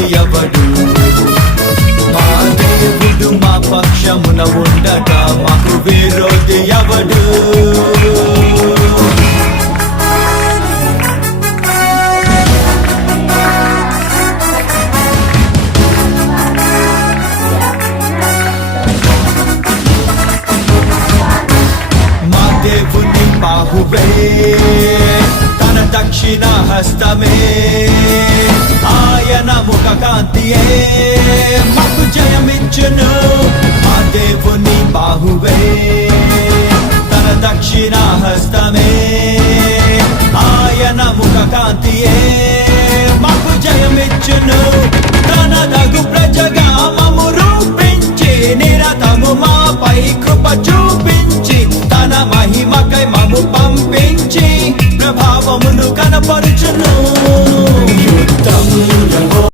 విరోధి ఎవడు మా దేవుడు మా పక్షమున ఉండగా మాకు విరోధి ఎవడు దేవుని బాహువే తన దక్షిణ హస్తమే ఆయన ముఖ కాంతియే మాకు జయమిచ్చును మా దేవుని బాహువే తన దక్షిణ హస్తమే ఆయన ముఖ కాంతియే మాకు జయమిచ్చును తన దగు ప్రజగా మమ్ము రూపించి నిరతము మాపై కృప చూపించి తన మహిమకై మమ్ము పంపించి ప్రభావమును కనపరుచును యుద్ధములను